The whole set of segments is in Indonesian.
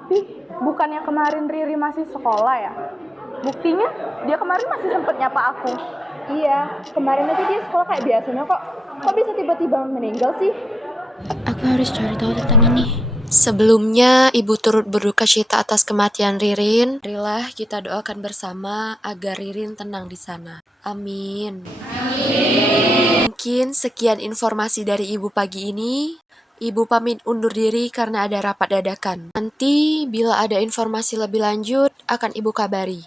Tapi bukannya kemarin Riri masih sekolah ya? Buktinya dia kemarin masih sempet nyapa aku. Iya, kemarin aja dia sekolah kayak biasanya kok. Kok bisa tiba-tiba meninggal sih? Aku harus cari tahu tentang ini. Sebelumnya, Ibu turut berduka cita atas kematian Ririn. Marilah kita doakan bersama agar Ririn tenang di sana. Amin. Mungkin sekian informasi dari Ibu pagi ini. Ibu pamit undur diri karena ada rapat dadakan. Nanti bila ada informasi lebih lanjut akan Ibu kabari.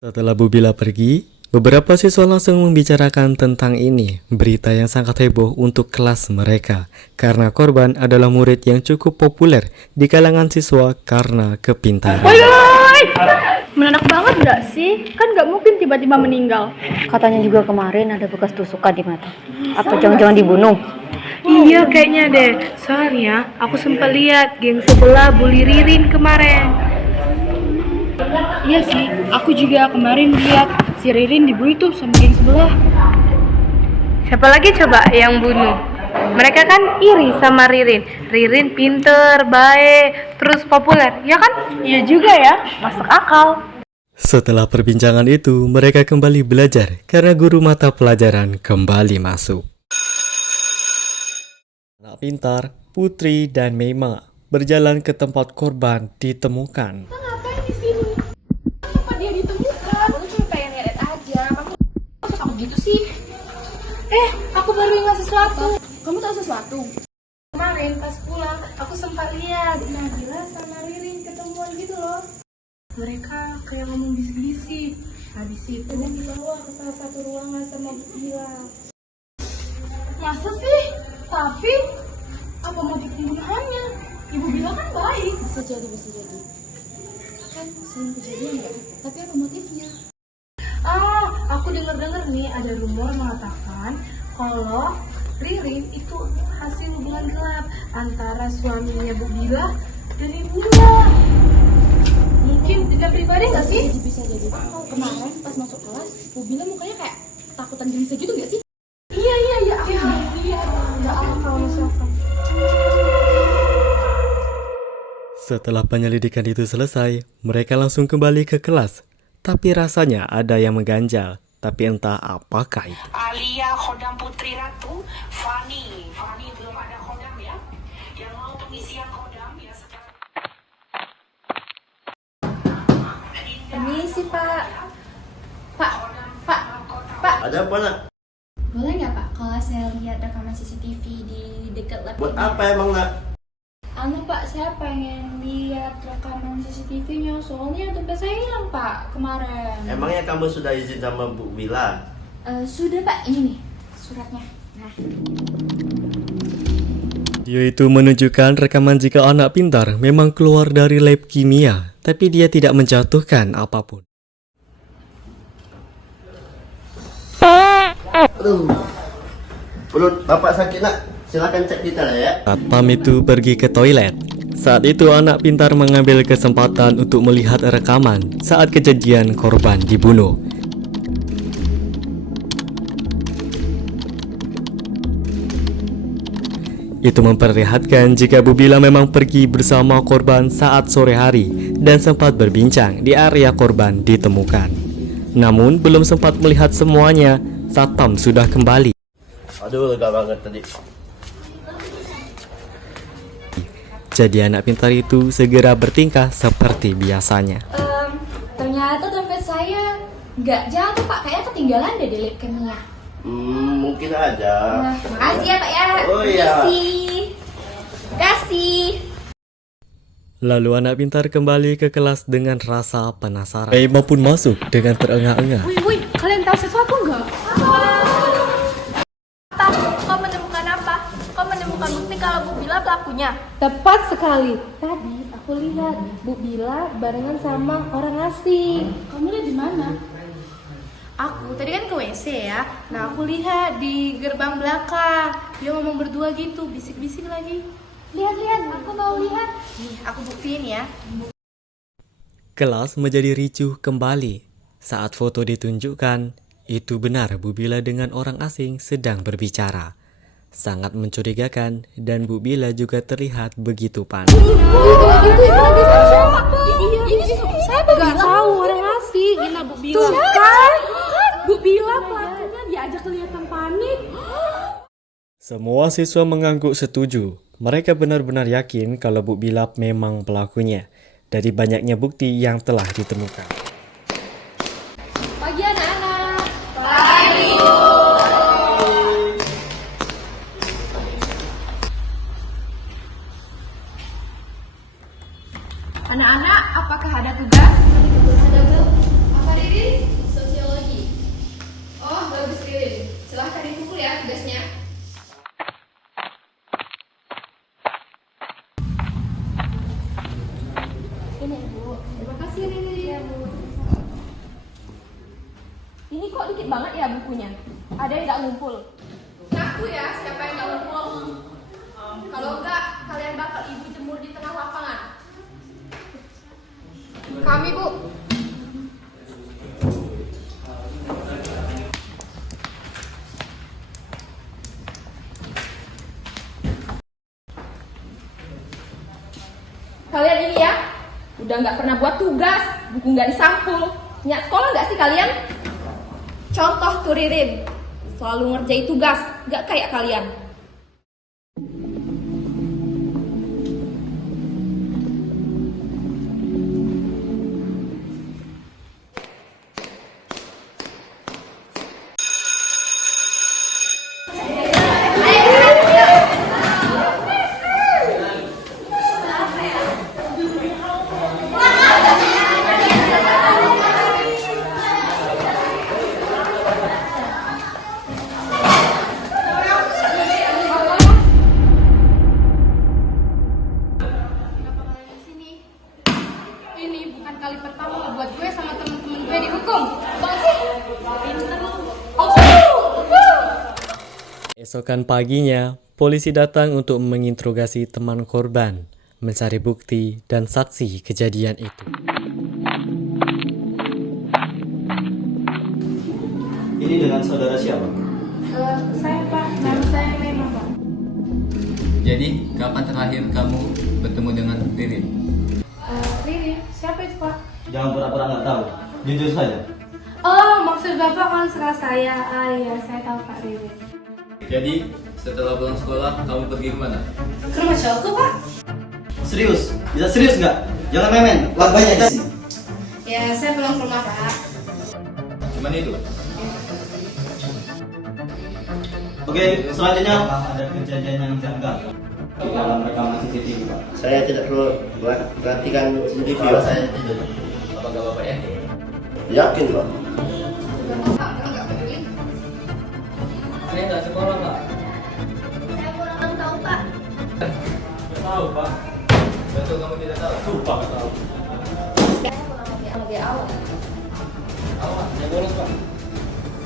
Setelah Bu Bila pergi, beberapa siswa langsung membicarakan tentang ini, berita yang sangat heboh untuk kelas mereka, karena korban adalah murid yang cukup populer di kalangan siswa karena kepintaran. Menanak banget gak sih? Kan gak mungkin tiba-tiba meninggal. Katanya juga kemarin ada bekas tusukan di mata. Apa jangan-jangan dibunuh? Iya kayaknya deh. Soalnya aku sempat lihat geng sebelah bully Ririn kemarin. Iya sih, aku juga kemarin lihat si Ririn dibully tuh sama geng sebelah. Siapa lagi coba yang bunuh? Mereka kan iri sama Ririn. Ririn pinter, baik, terus populer, ya kan? Iya juga ya, masuk akal. Setelah perbincangan itu, mereka kembali belajar karena guru mata pelajaran kembali masuk. Anak pintar, Putri dan Meima berjalan ke tempat korban ditemukan. Aku baru ingat sesuatu. Kamu tahu sesuatu? Kemarin pas pulang, aku sempat lihat Nabila sama Ririn ketemuan gitu loh. Mereka kayak ngomong bisik-bisik. Habis itu dibawa ke salah satu ruangan sama Bu Bila. Masa sih? Tapi apa motif pembunuhannya? Ibu Bila kan baik. Bisa jadi. Kan sering kejadian ya, tapi apa motifnya? Aku dengar-dengar nih ada rumor mengatakan kalau Ririn itu hasil hubungan gelap antara suaminya Bu Bila dan ibunya. Mungkin dendam pribadi nggak sih? Bisa jadi. Kemarin pas masuk kelas, Bu Bila mukanya kayak takutan gelisah gitu nggak sih? Iya. Nggak akal misalkan. Setelah penyelidikan itu selesai, mereka langsung kembali ke kelas. Tapi rasanya ada yang mengganjal, tapi entah apakah itu. Alia Khodam Putri Ratu, Fani belum ada Khodam ya, yang mau pengisian Khodam ya sekarang. Permisi Pak. Pak. Ada apa nak? Boleh nggak Pak kalau saya lihat rekaman CCTV di dekat lab? Buat apa emang nak? Pak, saya pengen lihat rekaman CCTV-nya. Soalnya dompet saya hilang Pak kemarin. Emangnya kamu sudah izin sama Bu Bila? Sudah Pak, ini nih suratnya. Nah. Video itu menunjukkan rekaman jika anak pintar memang keluar dari lab kimia, tapi dia tidak menjatuhkan apapun. Aduh, perut bapak sakit nak? Silakan cek kita lah ya. Satpam itu pergi ke toilet. Saat itu anak pintar mengambil kesempatan untuk melihat rekaman saat kejadian korban dibunuh. Itu memperlihatkan jika Bu Bila memang pergi bersama korban saat sore hari dan sempat berbincang di area korban ditemukan. Namun belum sempat melihat semuanya, Satpam sudah kembali. Aduh, lega banget tadi. Jadi anak pintar itu segera bertingkah seperti biasanya. Ternyata dompet saya nggak jatuh Pak, kayaknya ketinggalan deh di lab kimia. Mungkin aja. Makasih ya Pak ya. Oh iya. Kasih. Lalu anak pintar kembali ke kelas dengan rasa penasaran. Meima pun masuk dengan terengah-engah. Wih, kalian tahu sesuatu nggak? Kau menemukan apa? Kau menemukan bukti kalau Bu Bila pelakunya? Tepat sekali. Tadi aku lihat Bu Bila barengan sama orang asing. Kamu lihat di mana? Aku tadi kan ke WC ya. Nah, aku lihat di gerbang belakang. Dia ngomong berdua gitu, bisik-bisik lagi. Lihat, aku mau lihat. Nih, aku buktiin ya. Kelas menjadi ricuh kembali saat foto ditunjukkan. Itu benar Bu Bila dengan orang asing sedang berbicara. Sangat mencurigakan dan Bu Bila juga terlihat begitu panik. Saya nggak tahu orang asing. Gila Bu Bila. Tuh kan? Bu Bila pelakunya diajak kelihatan panik. Semua siswa mengangguk setuju. Mereka benar-benar yakin kalau Bu Bila memang pelakunya dari banyaknya bukti yang telah ditemukan. Pagi anak-anak. Anak-anak, apakah ada tugas? Ada Bu. Apa Ririn? Sosiologi. Oh, bagus Ririn. Silahkan dipukul ya tugasnya. Ini Bu. Terima kasih Ririn. Ya Bu. Ini kok dikit banget ya bukunya? Ada yang nggak ngumpul? Ngaku ya siapa yang nggak ngumpul. Kalau enggak, kalian bakal ibu jemur di tengah lapangan. Kami Bu. Kalian ini ya, udah nggak pernah buat tugas, buku nggak disampul. Niat sekolah nggak sih kalian? Contoh tuh Ririn, selalu ngerjain tugas, nggak kayak kalian. Ini bukan kali pertama buat gue sama temen-temen gue dihukum. Bang sih. Esokan paginya, polisi datang untuk menginterogasi teman korban, mencari bukti dan saksi kejadian itu. Ini dengan saudara siapa? Saya Pak, nama saya Mema Pak. Jadi, kapan terakhir kamu bertemu dengan Ririn? Ririn, siapa itu Pak? Jangan pura-pura nggak tahu. Jujur saja. Oh, maksud Bapak konselor saya. Ah iya, saya tahu Pak Ririn. Jadi, setelah pulang sekolah, kamu pergi kemana? Ke rumah cowokku Pak? Serius? Bisa serius nggak? Jangan main-main. Banyak di sini. Ya, saya pulang ke rumah Pak. Cuman itu? Oke, selanjutnya ada kejadian yang janggal di dalam rekaman CCTV, Pak. Saya tidak perlu perhatikan CCTV, Pak. Saya tidak. Apakah Bapak yakin? Yakin, Pak. Saya nggak sekolah, Pak. Saya kurang tahu Pak. Nggak tahu, Pak. Betul kamu tidak tahu? Sumpah nggak tahu. Saya pulang lebih awal. Awal, saya bolos, Pak.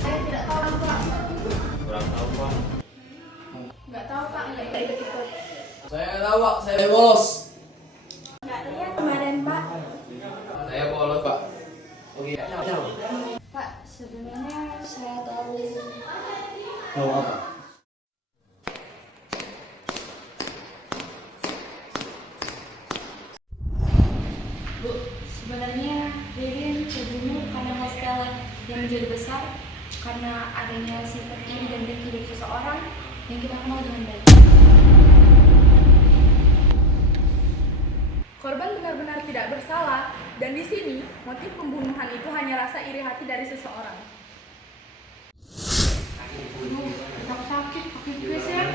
Saya tidak tahu Pak. Kurang tahu, Pak. Nggak tahu Pak, nggak ikut-ikut. Saya nggak tahu, Pak. Saya bolos. Nggak lihat kemarin Pak. Saya bolos, Pak. Oke. Pak, sebenarnya saya tahu. Tahu apa? Bu, sebenarnya Ririn terbunuh karena hal sepele yang menjadi besar karena adanya sifat iri dan dengki dari seseorang yang kita kenal dengan baik. Korban benar-benar tidak bersalah, dan di sini motif pembunuhan itu hanya rasa iri hati dari seseorang. Tetap sakit, pakai dress ya.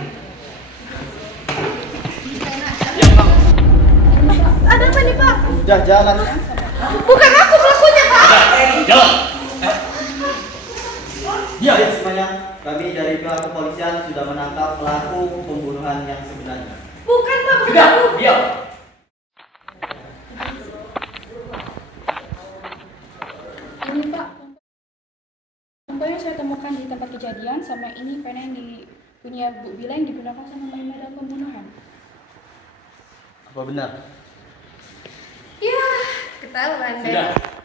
Ada apa nih Pak? Udah jalan. Bukan aku pelakunya Pak! Jalan. Ya, semuanya. Kami dari pihak kepolisian sudah menangkap pelaku pembunuhan yang sebenarnya. Bukan Pak, bukan aku! Diam. Ini Pak, contoh yang saya temukan di tempat kejadian sama ini pena yang punya Bu Bila yang digunakan sama Maimah dalam pembunuhan. Apa benar? Ya, ketahuan deh. Sudah.